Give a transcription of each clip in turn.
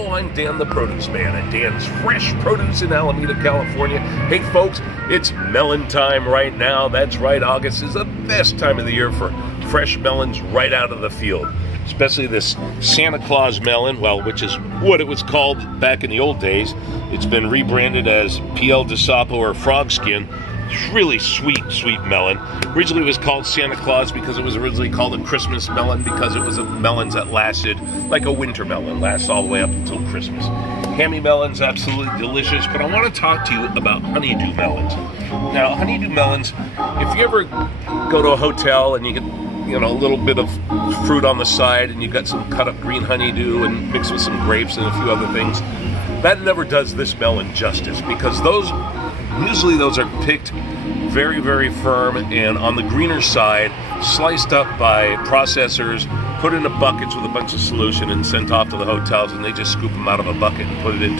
Hello, I'm Dan the Produce Man at Dan's Fresh Produce in Alameda, California. Hey folks, it's melon time right now. That's right, August is the best time of the year for fresh melons right out of the field. Especially this Santa Claus melon, well, which is what it was called back in the old days. It's been rebranded as PL de Sapo or frog skin. It's really sweet, sweet melon. Originally it was called Santa Claus because it was originally called a Christmas melon because it was a melons that lasted like a winter melon, lasts all the way up until Christmas. Hammy melons, absolutely delicious, but I want to talk to you about honeydew melons. Now, honeydew melons, if you ever go to a hotel and you get, you know, a little bit of fruit on the side and you've got some cut up green honeydew and mixed with some grapes and a few other things, that never does this melon justice because usually those are picked very, very firm and on the greener side, sliced up by processors, put into buckets with a bunch of solution and sent off to the hotels, and they just scoop them out of a bucket and put it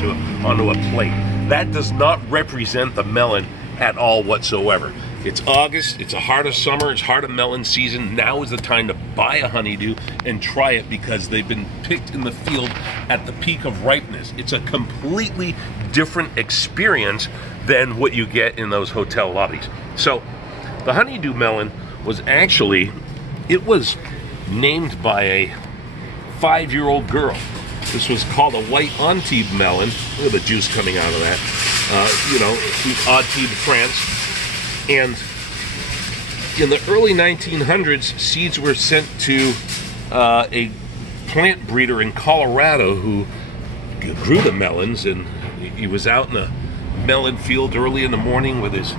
onto a plate. That does not represent the melon at all whatsoever. It's August, it's the heart of summer, it's heart of melon season. Now is the time to buy a honeydew and try it because they've been picked in the field at the peak of ripeness. It's a completely different experience than what you get in those hotel lobbies. So the honeydew melon was actually, it was named by a 5-year-old girl. This was called a white Antibes melon. Look at the juice coming out of that. You know, Antibes, France. And in the early 1900s, seeds were sent to a plant breeder in Colorado who grew the melons, and he was out in a melon field early in the morning with his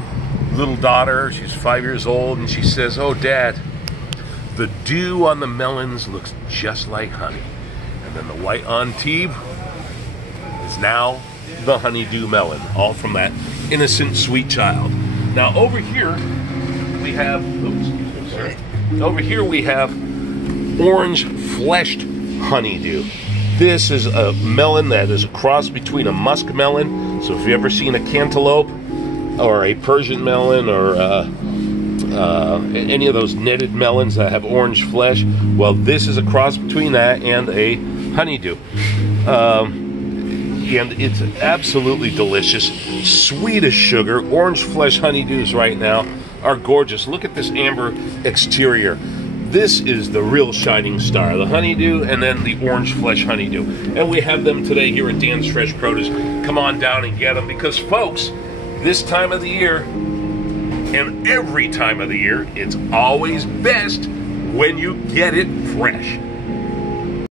little daughter. She's 5 years old, and she says, "Oh, Dad, the dew on the melons looks just like honey." And then the white Antibes is now the honeydew melon, all from that innocent, sweet child. Now over here we have, over here we have orange fleshed honeydew. This is a melon that is a cross between a musk melon. So if you've ever seen a cantaloupe or a Persian melon or any of those netted melons that have orange flesh, well, this is a cross between that and a honeydew. And it's absolutely delicious, sweet as sugar. Orange flesh honeydews right now are gorgeous. Look at this amber exterior. This is the real shining star, the honeydew and then the orange flesh honeydew. And we have them today here at Dan's Fresh Produce. Come on down and get them because, folks, this time of the year and every time of the year, it's always best when you get it fresh.